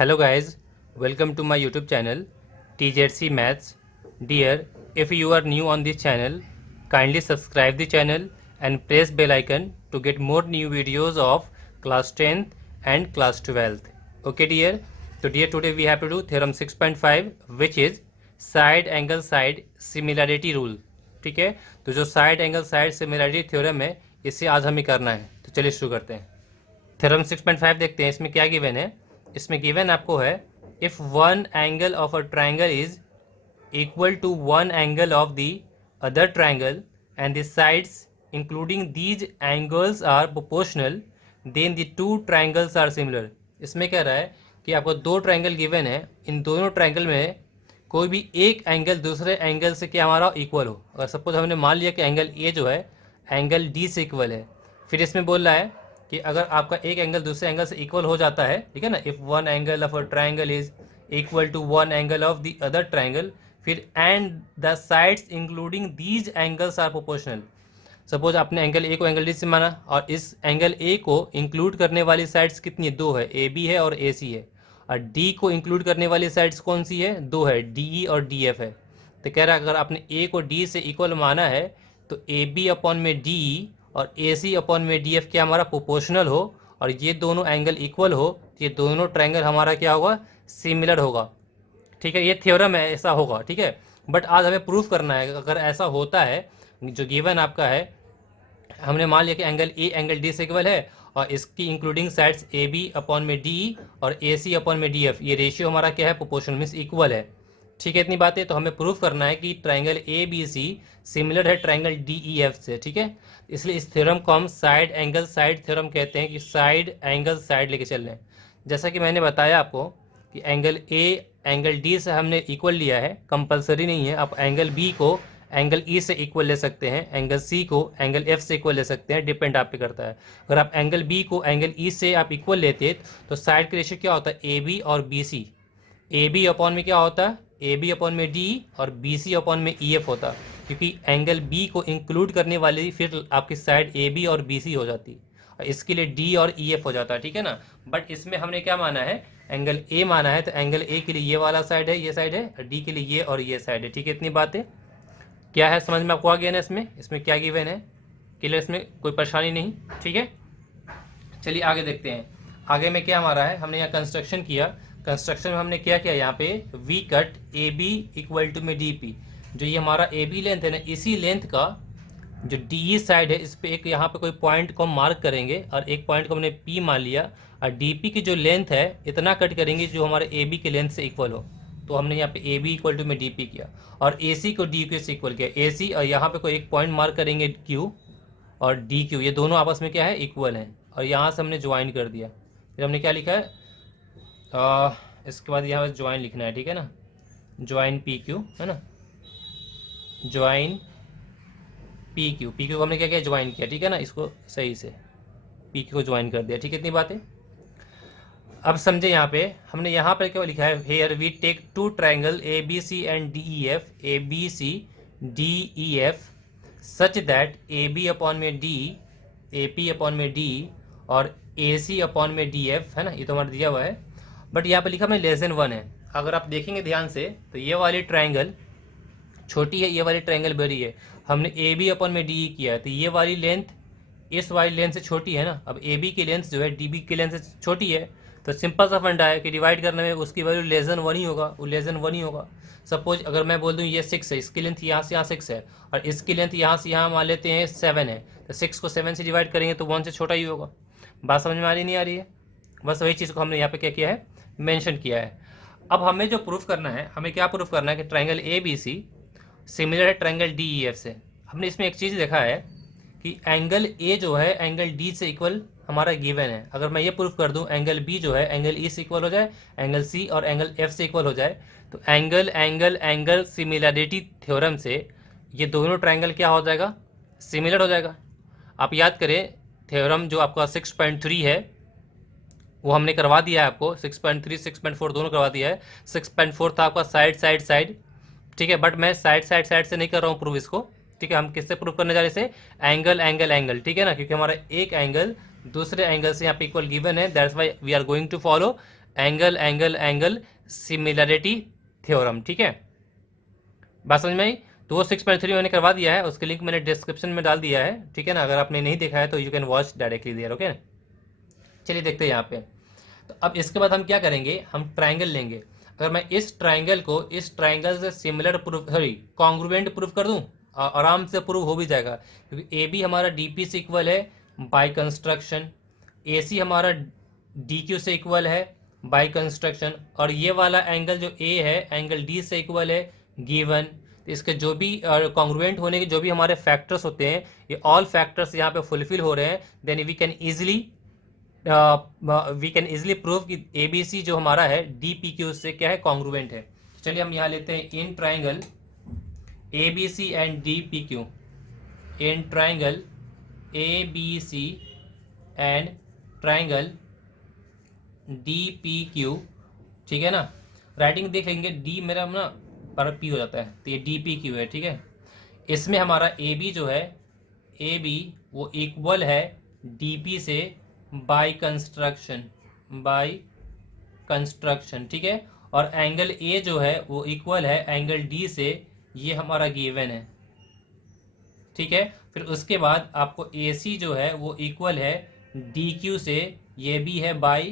Hello guys, welcome to my YouTube channel TJC Maths. Dear, if you are new on this channel, kindly subscribe the channel and press bell icon to get more new videos of class 10th and class 12th. Okay dear, so dear today we have to do theorem 6.5 which is side angle side similarity rule. ठीक है, तो जो side angle side similarity theorem है इसे आज हमें करना है, तो चलिए शुरू करते हैं। थ्योरम 6.5 देखते हैं, इसमें क्या गिवन है। इसमें गिवन आपको है if one angle of a triangle is equal to one angle of the other triangle and the sides including these angles are proportional then the two triangles are similar. इसमें कह रहा है कि आपको दो ट्राइंगल गिवन है, इन दोनों triangle में कोई भी एक एंगल दूसरे एंगल से क्या हमारा इक्वल हो। अगर सपोज हमने मान लिया कि एंगल ए जो है एंगल डी से इक्वल है, फिर इसमें बोल रहा है कि अगर आपका एक एंगल दूसरे एंगल से इक्वल हो जाता है, ठीक है ना, if one angle of a triangle is equal to one angle of the other triangle, फिर and the sides including these angles are proportional. Suppose आपने एंगल ए को एंगल डी से माना और इस एंगल ए को इंक्लूड करने वाली साइड्स कितनी है, दो है, ए बी है और ए सी है, और डी को इंक्लूड करने वाली साइड्स कौन सी है, दो है, डी ई और डी एफ है। तो कह रहा है अगर आपने ए को डी से इक्वल माना है तो ए बी अपॉन में डी ई और ए सी अपॉन में डी एफ क्या हमारा प्रोपोर्शनल हो और ये दोनों एंगल इक्वल हो, ये दोनों ट्रायंगल हमारा क्या होगा, सिमिलर होगा। ठीक है, ये थ्योरम है, ऐसा होगा। ठीक है, बट आज हमें प्रूफ करना है अगर ऐसा होता है, जो गिवन आपका है, हमने मान लिया कि एंगल ए एंगल डी से इक्वल है और इसकी including sides A B upon में डी और ए सी अपॉन में डी एफ, ये रेशियो हमारा क्या है, प्रोपोर्शनल मीन्स इक्वल है। ठीक है, इतनी बातें तो हमें प्रूफ करना है कि triangle A B C similar है ट्राइंगल डी ई एफ से। ठीक है, इसलिए इस थ्योरम को हम साइड एंगल साइड थ्योरम कहते हैं कि साइड एंगल साइड लेके चल रहे हैं। जैसा कि मैंने बताया आपको कि एंगल ए एंगल डी से हमने इक्वल लिया है, कंपलसरी नहीं है। आप एंगल बी को एंगल ई से इक्वल ले सकते हैं, एंगल सी को एंगल एफ से इक्वल ले सकते हैं, डिपेंड आप पे करता है। अगर आप एंगल बी को एंगल ई से आप इक्वल लेते तो साइड का रेशियो क्या होता है, ए बी और B C. A B upon में क्या होता है, ए बी अपॉन में डी और बी सी अपॉन में ई एफ होता, क्योंकि एंगल बी को इंक्लूड करने वाली फिर आपकी साइड ए बी और बी सी हो जाती, और इसके लिए डी और ई एफ हो जाता है। ठीक है ना, बट इसमें हमने क्या माना है, एंगल ए माना है, तो एंगल ए के लिए ये वाला साइड है, ये साइड है, डी के लिए ये और ये साइड है। ठीक है, इतनी बातें क्या है, समझ में आपको आ गया ना। इसमें क्या गिवन है, क्लियर, इसमें कोई परेशानी नहीं। ठीक है, चलिए आगे देखते हैं। आगे में क्या हमारा है, हमने यहाँ कंस्ट्रक्शन किया। कंस्ट्रक्शन में हमने क्या किया, यहाँ पे we cut A B equal to में डी पी। जो ये हमारा ए बी लेंथ है ना, इसी लेंथ का जो डी ई साइड है, इस पे एक यहाँ पे कोई पॉइंट को हम मार्क करेंगे और एक पॉइंट को हमने पी मान लिया, और डी पी की जो लेंथ है इतना कट करेंगे जो हमारे ए बी के लेंथ से इक्वल हो। तो हमने यहाँ पे ए बी इक्वल टू में डी पी किया और ए सी को डी क्यू से इक्वल किया, ए सी और यहाँ पे कोई एक पॉइंट मार्क करेंगे क्यू और डी क्यू, ये दोनों आपस में क्या है, इक्वल हैं, और यहाँ से हमने ज्वाइन कर दिया। फिर हमने क्या लिखा है, इसके बाद यहाँ पे ज्वाइन लिखना है। ठीक है ना, ज्वाइन पी क्यू है ना, join P Q, P Q को हमने क्या किया, ज्वाइन किया। ठीक है ना, इसको सही से पी क्यू को ज्वाइन कर दिया। ठीक है, इतनी बातें अब समझे। यहाँ पे हमने यहाँ पर क्या लिखा है, here we take two triangle A B C and D E F, A B C D E F such that A B upon में डी, ए पी अपॉन में डी और ए सी अपॉन में D F, है ना, ये तो हमारा दिया हुआ है, बट यहाँ पे लिखा मैं लेस देन 1 है। अगर आप देखेंगे ध्यान से तो ये वाली ट्राइंगल छोटी है, ये वाली ट्राइंगल बड़ी है। हमने ए बी अपॉन में डी किया है, तो ये वाली लेंथ इस वाली लेंथ से छोटी है ना। अब ए बी की लेंथ जो है डी बी की लेंथ से छोटी है, तो सिंपल सा फंडा है कि डिवाइड करने में उसकी वैल्यू लेस देन 1 ही होगा, वो लेस देन 1 ही होगा। सपोज अगर मैं बोल दूँ ये 6 है, इसकी लेंथ यहाँ से यहाँ 6 है और इसकी लेंथ यहाँ से यहाँ मान लेते हैं 7 है, तो 6 को 7 से डिवाइड करेंगे तो 1 से छोटा ही होगा। बात समझ में आ रही नहीं आ रही है, बस वही चीज़ को हमने यहाँ पे क्या किया है, मेंशन किया है। अब हमें जो प्रूफ करना है, हमें क्या प्रूफ करना है कि triangle A B C similar है ट्राइंगल डी ई एफ से। हमने इसमें एक चीज़ देखा है कि एंगल ए जो है एंगल डी से इक्वल हमारा गिवन है। अगर मैं ये प्रूफ कर दूं एंगल बी जो है एंगल ई से इक्वल हो जाए, एंगल सी और एंगल एफ से इक्वल हो जाए, तो angle angle angle similarity theorem से ये दोनों ट्राइंगल क्या हो जाएगा, सिमिलर हो जाएगा। आप याद करें थ्योरम जो आपका 6.3 है वो हमने करवा दिया है आपको, 6.3 6.4 दोनों करवा दिया है। 6.4 था आपका साइड साइड साइड, ठीक है, बट मैं साइड साइड साइड से नहीं कर रहा हूँ प्रूव इसको। ठीक है, हम किससे प्रूव करने जा रहे थे, एंगल एंगल एंगल। ठीक है ना, क्योंकि हमारा एक एंगल दूसरे एंगल से यहाँ पे इक्वल गिवन है, that's why we are going to follow angle angle angle similarity theorem. ठीक है, बात समझ में आई? तो वो 6.3 मैंने करवा दिया है, उसके लिंक मैंने डिस्क्रिप्शन में डाल दिया है। ठीक है ना, अगर आपने नहीं देखा है तो you can watch directly there. Okay, चलिए देखते हैं यहाँ पे। तो अब इसके बाद हम क्या करेंगे, हम ट्राइंगल लेंगे। अगर मैं इस ट्राइंगल को इस ट्राइंगल से similar proof, sorry congruent proof कर दूं, आराम से प्रूफ हो भी जाएगा, क्योंकि ए बी हमारा डी पी से इक्वल है बाय कंस्ट्रक्शन, ए सी हमारा डी क्यू से इक्वल है बाय कंस्ट्रक्शन, और ये वाला एंगल जो ए है एंगल डी से इक्वल है गिवन। तो इसके जो भी कॉन्ग्रुएंट होने के जो भी हमारे फैक्टर्स होते हैं, ये ऑल फैक्टर्स यहाँ पे फुलफिल हो रहे हैं, then we can easily prove कि ए बी सी जो हमारा है डी पी क्यू से क्या है, कॉन्ग्रुएंट है। चलिए हम यहाँ लेते हैं in triangle A B C and D P Q, in triangle A B C and triangle D P Q. ठीक है ना, राइटिंग देख लेंगे, डी मेरा ना पर पी हो जाता है, तो ये डी पी क्यू है। ठीक है, इसमें हमारा ए बी जो है, ए बी वो इक्वल है डी पी से बाय कंस्ट्रक्शन, बाय कंस्ट्रक्शन। ठीक है, और एंगल ए जो है वो इक्वल है एंगल डी से, ये हमारा गिवन है। ठीक है, फिर उसके बाद आपको ए सी जो है वो इक्वल है डी क्यू से, ये भी है बाय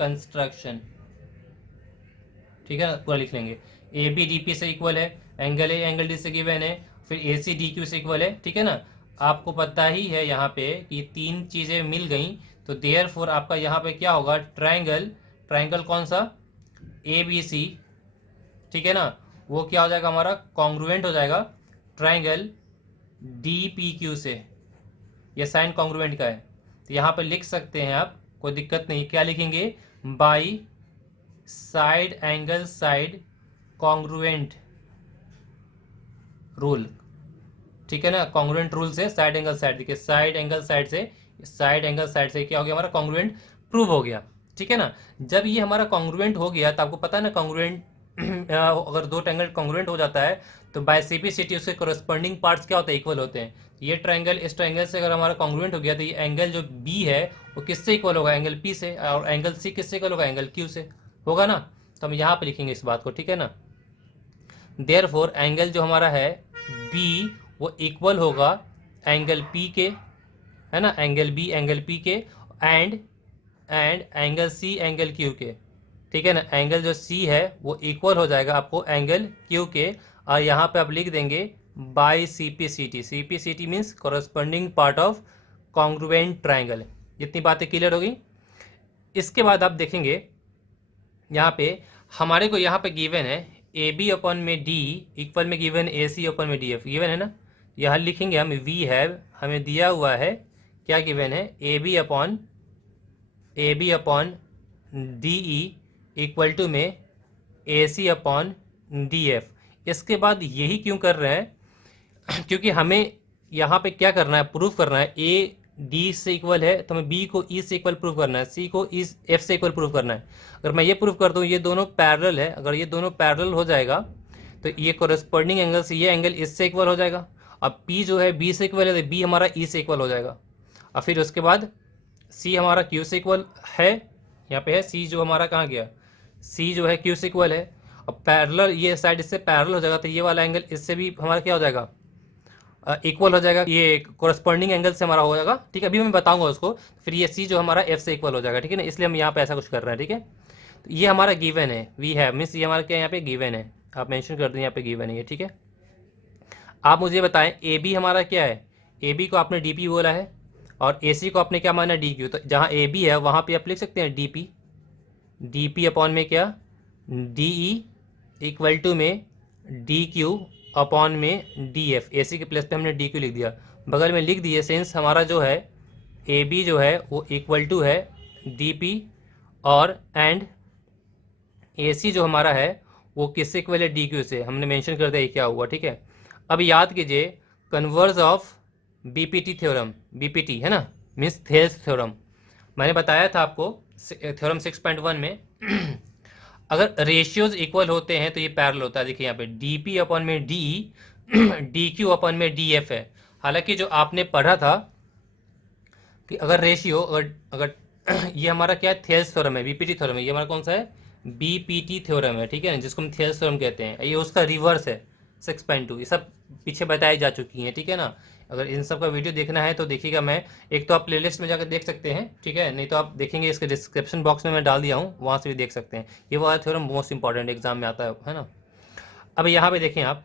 कंस्ट्रक्शन। ठीक है, पूरा लिख लेंगे, ए बी डी पी से इक्वल है, एंगल ए एंगल डी से गिवन है, फिर ए सी डी क्यू से इक्वल है। ठीक है ना, आपको पता ही है यहाँ पे कि तीन चीजें मिल गई, तो देयरफॉर आपका यहाँ पे क्या होगा, ट्राइंगल, ट्राइंगल कौन सा, ए बी सी। ठीक है ना, वो क्या हो जाएगा हमारा, कॉन्ग्रुएंट हो जाएगा ट्राइंगल डी पी क्यू से, ये साइन कॉन्ग्रुएंट का है। तो यहाँ पे लिख सकते हैं आप, कोई दिक्कत नहीं, क्या लिखेंगे, by side angle side congruent rule. ठीक है ना, कॉन्ग्रुएंट रूल से साइड एंगल साइड, देखिए साइड एंगल साइड से, साइड एंगल साइड से क्या हो गया हमारा, कॉन्ग्रुएंट प्रूव हो गया। ठीक है ना, जब ये हमारा कॉन्ग्रुएंट हो गया तो आपको पता है ना, कॉन्ग्रुएंट अगर दो ट्रायंगल कॉन्ग्रुएंट हो जाता है तो बाय सीपीसीटी उसके कोरस्पॉन्डिंग पार्ट्स क्या होते हैं, इक्वल होते हैं। ये ट्रायंगल इस ट्रायंगल से अगर हमारा कॉन्ग्रुएंट हो गया तो ये एंगल जो बी है वो किससे इक्वल होगा, एंगल पी से, और एंगल सी किससे इक्वल होगा, एंगल क्यू से होगा ना। तो हम यहाँ पे लिखेंगे इस बात को। ठीक है ना, देयरफॉर एंगल जो हमारा है बी वो इक्वल होगा एंगल पी के, है ना, एंगल बी एंगल पी के, and angle C angle Q के। ठीक है ना, एंगल जो सी है वो इक्वल हो जाएगा आपको एंगल क्यू के, और यहाँ पे आप लिख देंगे by C P C T. C P C T means corresponding part of congruent triangle. जितनी बातें क्लियर हो गई, इसके बाद आप देखेंगे यहाँ पे हमारे को यहाँ पे गिवन है ए बी अपन में डी इक्वल में गिवन ए सी अपन में डी एफ गिवन है ना। यहाँ लिखेंगे हम वी हैव, हमें दिया हुआ है क्या गिवन है, A B upon D E equal to में A C upon D F. इसके बाद यही क्यों कर रहे हैं, क्योंकि हमें यहाँ पे क्या करना है, प्रूफ करना है ए डी से इक्वल है तो हमें बी को ई से इक्वल प्रूफ करना है, सी को ई एफ से इक्वल प्रूफ करना है। अगर मैं ये प्रूफ कर दूँ ये दोनों पैरेलल है, अगर ये दोनों पैरेलल हो जाएगा तो ये कोरस्पॉन्डिंग एंगल से ये एंगल इससे इक्वल हो जाएगा। अब पी जो है बी से इक्वल है तो बी हमारा ई से इक्वल हो जाएगा, और फिर उसके बाद सी हमारा क्यू से इक्वल है, यहाँ पे है सी जो हमारा कहाँ गया, सी जो है क्यू से इक्वल है। अब पैरेलल ये साइड इससे पैरेलल हो जाएगा तो ये वाला एंगल इससे भी हमारा क्या हो जाएगा, इक्वल हो जाएगा, ये कोरस्पॉन्डिंग एंगल से हमारा हो जाएगा। ठीक है, अभी मैं बताऊंगा उसको। फिर ये सी जो हमारा एफ से इक्वल हो जाएगा। ठीक है ना, इसलिए हम यहाँ पे ऐसा कुछ कर रहे हैं। ठीक है, तो ये हमारा गिवन है, वी हैव मीन्स ये हमारा क्या यहाँ पे गिवन है, आप मेंशन कर दें यहाँ पे गिवन है ये। ठीक है, आप मुझे बताएं ए बी हमारा क्या है, ए बी को आपने डी पी बोला है और ए सी को आपने क्या माना, डी क्यू। तो जहाँ ए बी है वहाँ पे आप लिख सकते हैं डी पी अपॉन में क्या, डी ई इक्वल टू में डी क्यू अपॉन में डी एफ। ए सी के प्लेस पे हमने डी क्यू लिख दिया, बगल में लिख दिए, सिंस हमारा जो है ए बी जो है वो इक्वल टू है डी पी, और एंड ए सी जो हमारा है वो किससे इक्वल है, डी क्यू से। हमने मेंशन कर दिया क्या हुआ। ठीक है, अब याद कीजिए converse of BPT theorem, BPT है ना, मीन्स थेल्स थ्योरम। मैंने बताया था आपको थ्योरम 6.1 में अगर रेशियोज इक्वल होते हैं तो ये पैरेलल होता है। देखिए यहाँ पे डी पी अपॉन में डी डी क्यू अपॉन में डी एफ है। हालांकि जो आपने पढ़ा था कि अगर रेशियो अगर ये हमारा क्या है, थेल्स थ्योरम है, बीपीटी थ्योरम है। ये हमारा कौन सा है, बीपीटी थ्योरम है, ठीक है ना, जिसको हम थेल्स थ्योरम कहते हैं। ये उसका रिवर्स है 6.2। ये सब पीछे बताई जा चुकी हैं, ठीक है ना। अगर इन सब का वीडियो देखना है तो देखिएगा, मैं एक तो आप प्लेलिस्ट में जाकर देख सकते हैं, ठीक है, नहीं तो आप देखेंगे इसके डिस्क्रिप्शन बॉक्स में मैं डाल दिया हूँ, वहाँ से भी देख सकते हैं। ये वाला थ्योरम मोस्ट इंपॉर्टेंट एग्जाम में आता है ना। अब यहाँ पे देखें आप,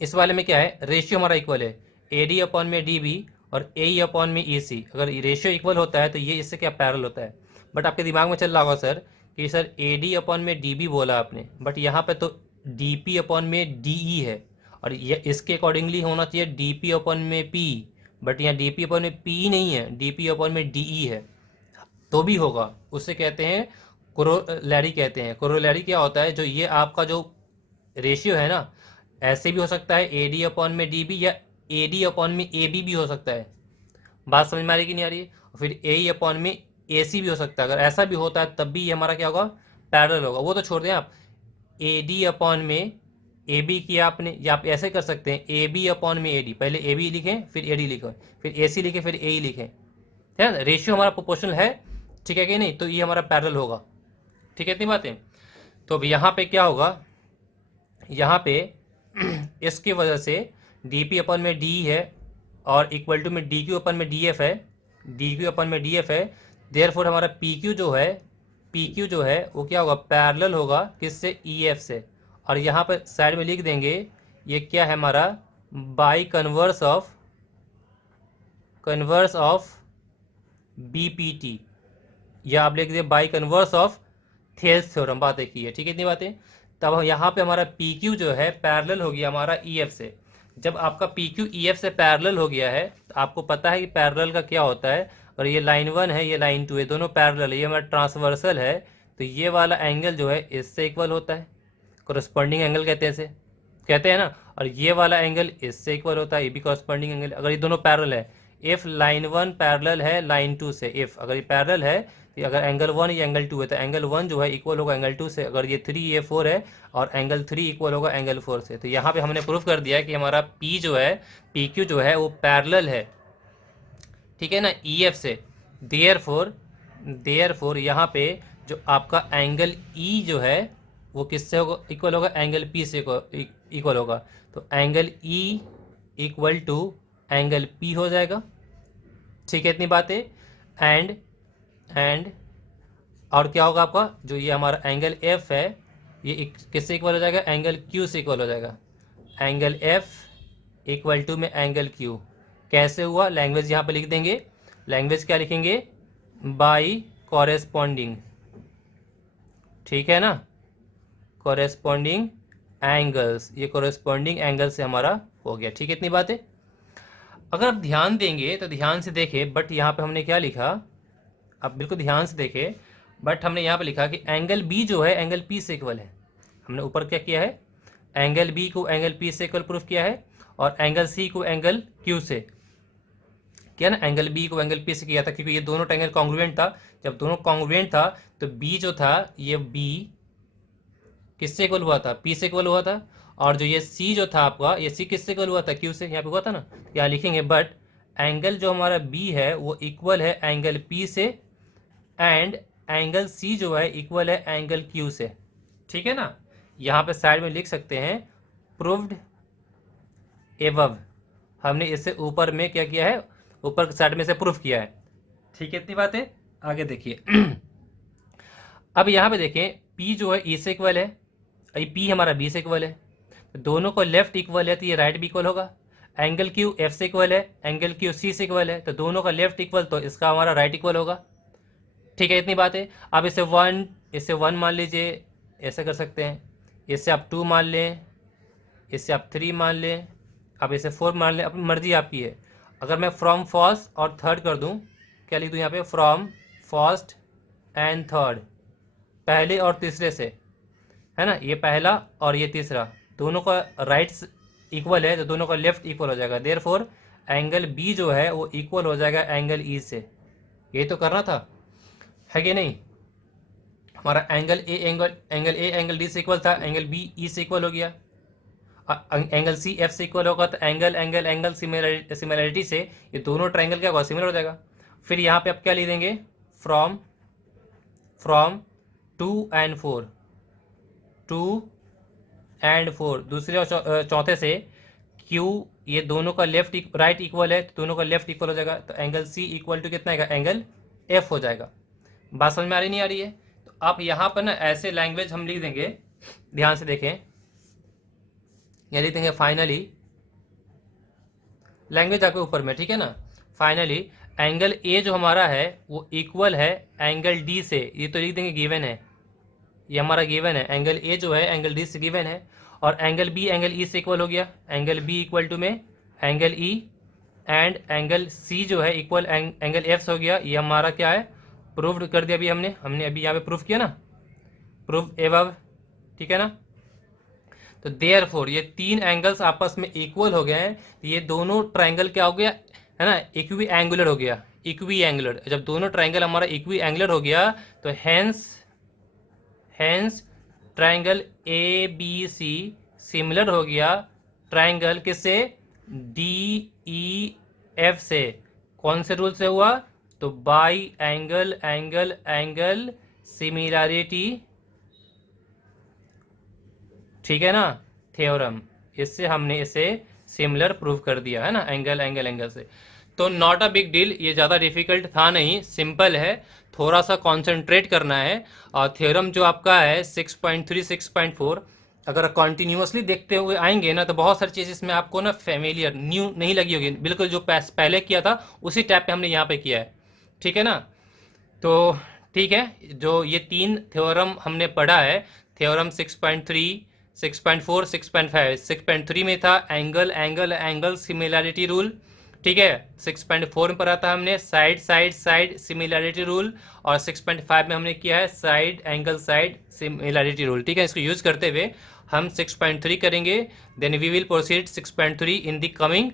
इस वाले में क्या है, रेशियो हमारा इक्वल है ए डी अपॉन में डी बी और ए ई अपॉन में ई सी। अगर रेशियो इक्वल होता है तो ये इससे क्या पैरेलल होता है। बट आपके दिमाग में चल रहा होगा सर कि सर ए डी अपॉन में डी बी बोला आपने, बट यहाँ पे तो डी पी अपॉन में डी ई है, और ये इसके अकॉर्डिंगली होना चाहिए डी पी अपॉन में पी, बट यहाँ डी पी अपॉन में पी नहीं है, डी पी अपॉन में डी ई है। तो भी होगा, उससे कहते हैं कोरोलरी कहते हैं। कोरोलरी क्या होता है, जो ये आपका जो रेशियो है ना, ऐसे भी हो सकता है ए डी अपॉन में डी बी, या ए डी अपॉन में ए बी भी हो सकता है। बात समझ में आ रही कि नहीं आ रही है। फिर ए ई अपॉन में ए सी भी हो सकता है। अगर ऐसा भी होता है तब भी ये हमारा क्या होगा, पैरेलल होगा। वो तो छोड़ दें आप, ए डी अपॉन में ए बी किया आपने, या आप ऐसे कर सकते हैं ए बी अपॉन में ए डी, पहले ए बी लिखें फिर ए डी लिखें, फिर ए सी लिखें फिर ए ई लिखें, है ना। रेशियो हमारा प्रोपोर्शनल है, ठीक है कि नहीं, तो ये हमारा पैरेलल होगा, ठीक है, इतनी बातें। तो अब यहाँ पे क्या होगा, यहाँ पे इसकी वजह से डी पी अपन में डी है और इक्वल टू में डी क्यू अपन में डी एफ है, डी क्यू अपन में डी एफ है। देयरफॉर हमारा पी क्यू जो है, पी क्यू जो है वो क्या होगा, पैरेलल होगा किससे, ई एफ से। और यहाँ पर साइड में लिख देंगे ये क्या है हमारा, by converse of B P T, या आप लिख दें by converse of Thales theorem, बातें की है, ठीक है, इतनी बातें। तब यहाँ पे हमारा पी क्यू जो है पैरेलल हो गया हमारा ई एफ से। जब आपका पी क्यू ई एफ से पैरेलल हो गया है, तो आपको पता है कि पैरेलल का क्या होता है। और ये लाइन 1 है, ये लाइन 2 है, दोनों पैरेलल है, ये हमारा ट्रांसवर्सल है, तो ये वाला एंगल जो है इससे इक्वल होता है, कोरस्पॉन्डिंग एंगल कहते हैं इसे, कहते हैं ना। और ये वाला एंगल इससे इक्वल होता है, ये भी कोरस्पॉन्डिंग एंगल, अगर ये दोनों पैरेलल है। इफ लाइन 1 पैरेलल है लाइन 2 से, इफ अगर ये पैरेलल है, तो अगर एंगल 1 या एंगल 2 है तो एंगल 1 जो है इक्वल होगा एंगल 2 से, अगर ये 3 ये 4 है और एंगल 3 इक्वल होगा एंगल 4 से। तो यहाँ पे हमने प्रूफ कर दिया कि हमारा पी जो है, पी क्यू जो है वो पैरेलल है, ठीक है ना, ई एफ से। देयरफॉर यहाँ पे जो आपका एंगल ई जो है वो किससे होगा, इक्वल होगा एंगल पी से इक्वल होगा। तो angle E equal to angle P हो जाएगा, ठीक है, इतनी बातें। एंड और क्या होगा आपका, जो ये हमारा एंगल एफ है ये किससे इक्वल हो जाएगा, एंगल क्यू से इक्वल हो जाएगा। एंगल एफ इक्वल टू में एंगल क्यू कैसे हुआ, लैंग्वेज यहाँ पे लिख देंगे। लैंग्वेज क्या लिखेंगे, बाई कॉरेस्पॉन्डिंग, ठीक है ना, कॉरेस्पॉन्डिंग एंगल्स, ये कॉरेस्पॉन्डिंग एंगल से हमारा हो गया, ठीक है, इतनी बातें। अगर आप ध्यान देंगे तो ध्यान से देखें, बट यहाँ पे हमने क्या लिखा, आप बिल्कुल ध्यान से देखें, बट हमने यहाँ पे लिखा कि एंगल बी जो है एंगल पी से इक्वल है। हमने ऊपर क्या किया है, एंगल बी को एंगल पी से इक्वल प्रूफ किया है, और एंगल सी को एंगल क्यू से किया ना, एंगल बी को एंगल पी से किया था, क्योंकि ये दोनों ट्रायंगल कॉन्ग्रुएंट था। जब दोनों कॉन्ग्रुएंट था तो बी जो था, ये बी किससे इक्वल हुआ था, पी से इक्वल हुआ था। और जो ये सी जो था आपका, ये सी किससे इक्वल हुआ था, क्यू से, यहाँ पे हुआ था ना। यहाँ लिखेंगे बट एंगल जो हमारा बी है वो इक्वल है एंगल पी से, एंड एंगल सी जो है इक्वल है एंगल क्यू से, ठीक है ना। यहाँ पे साइड में लिख सकते हैं प्रूव्ड एबव, हमने इससे ऊपर में क्या किया है, ऊपर साइड में से प्रूफ किया है, ठीक है, इतनी बातें। आगे देखिए अब यहाँ पे देखें P जो है E से इक्वल है, ये P हमारा B से इक्वल है, तो दोनों को लेफ्ट इक्वल है तो ये राइट भी इक्वल होगा। एंगल Q F से इक्वल है, एंगल Q C से इक्वल है, तो दोनों का लेफ्ट इक्वल, तो इसका हमारा राइट इक्वल होगा, ठीक है, इतनी बात है। अब इसे वन मान लीजिए, ऐसा कर सकते हैं, इससे आप 2 मान लें, इससे आप 3 मान लें, अब इसे 4 मान लें, अपनी मर्जी आपकी है। अगर मैं फ्रॉम फर्स्ट और थर्ड कर दूं, क्या लिख दूं यहाँ पे, फ्रॉम फर्स्ट एंड थर्ड, पहले और तीसरे से, है ना, ये पहला और ये तीसरा, दोनों का राइट्स इक्वल है तो दोनों का लेफ्ट इक्वल हो जाएगा। देयरफॉर एंगल बी जो है वो इक्वल हो जाएगा एंगल ई से। ये तो करना था, है कि नहीं। हमारा एंगल ए एंगल डी से इक्वल था, एंगल बी ई से इक्वल हो गया, एंगल सी एफ से इक्वल होगा, तो एंगल सिमिलरिटी से ये दोनों ट्रायंगल क्या होगा, सिमिलर हो जाएगा। फिर यहाँ पे आप क्या लिख देंगे, फ्रॉम फ्रॉम 2 and 4, 2 and 4, दूसरे और चौथे से Q, ये दोनों का लेफ्ट राइट इक्वल है, तो दोनों का लेफ्ट इक्वल हो जाएगा, तो एंगल C इक्वल टू कितना आएगा, एंगल F हो जाएगा। बात समझ में आ रही नहीं आ रही है? तो आप यहाँ पर ना ऐसे लैंग्वेज हम लिख देंगे, ध्यान से देखें, ये लिख देंगे फाइनली, लैंग्वेज आपके ऊपर में, ठीक है ना। फाइनली एंगल ए जो हमारा है वो इक्वल है एंगल डी से, ये तो लिख देंगे गिवन है, ये हमारा गिवन है, एंगल ए जो है एंगल डी से गिवन है, और एंगल बी एंगल ई से इक्वल हो गया, एंगल बी इक्वल टू में angle E, and angle C जो है इक्वल एंगल एफ से हो गया। ये हमारा क्या है, प्रूव्ड कर दिया अभी हमने अभी यहाँ पे प्रूफ किया ना, प्रूफ एबव, ठीक है ना। तो देयरफॉर ये तीन एंगल्स आपस में इक्वल हो गए हैं, तो ये दोनों ट्रायंगल क्या हो गया है ना, इक्वी एंगुलर हो गया, इक्वी एंगुलर। जब दोनों ट्रायंगल हमारा इक्वी एंगुलर हो गया तो hence triangle A B C similar हो गया ट्रायंगल किससे, डी ई एफ से। कौन से रूल से हुआ, तो by angle angle angle similarity, ठीक है ना, थ्योरम, इससे हमने इसे सिमिलर प्रूव कर दिया है ना, एंगल एंगल एंगल से। तो नॉट अ बिग डील, ये ज़्यादा डिफिकल्ट था नहीं, सिंपल है, थोड़ा सा कॉन्सेंट्रेट करना है। और थ्योरम जो आपका है 6.3 6.4, अगर कंटिन्यूअसली देखते हुए आएंगे ना तो बहुत सारी चीज़ इसमें आपको ना फेमिलियर न्यू नहीं लगी होगी, बिल्कुल जो पहले किया था उसी टाइप पे हमने यहाँ पे किया है, ठीक है ना। तो ठीक है, जो ये तीन थ्योरम हमने पढ़ा है, थ्योरम 6.3 6.4 6.5, 6.3 में था angle angle angle similarity rule, ठीक है। 6.4 में पढ़ा था हमने side side side similarity rule, और 6.5 में हमने किया है side angle side similarity rule, ठीक है। इसको यूज करते हुए हम 6.3 करेंगे, then we will proceed 6.3 in the coming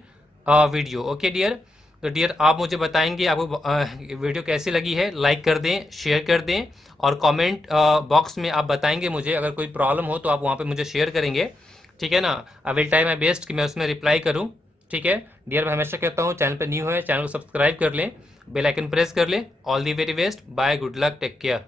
video. Okay dear, तो डियर आप मुझे बताएंगे आपको वीडियो कैसी लगी है, लाइक कर दें, शेयर कर दें, और कमेंट बॉक्स में आप बताएंगे मुझे, अगर कोई प्रॉब्लम हो तो आप वहाँ पे मुझे शेयर करेंगे, ठीक है ना। I will try my best कि मैं उसमें रिप्लाई करूँ, ठीक है डियर। मैं हमेशा कहता हूँ चैनल पर न्यू है, चैनल को सब्सक्राइब कर लें, बेल आइकन प्रेस कर लें। All the very best, bye, good luck, take care.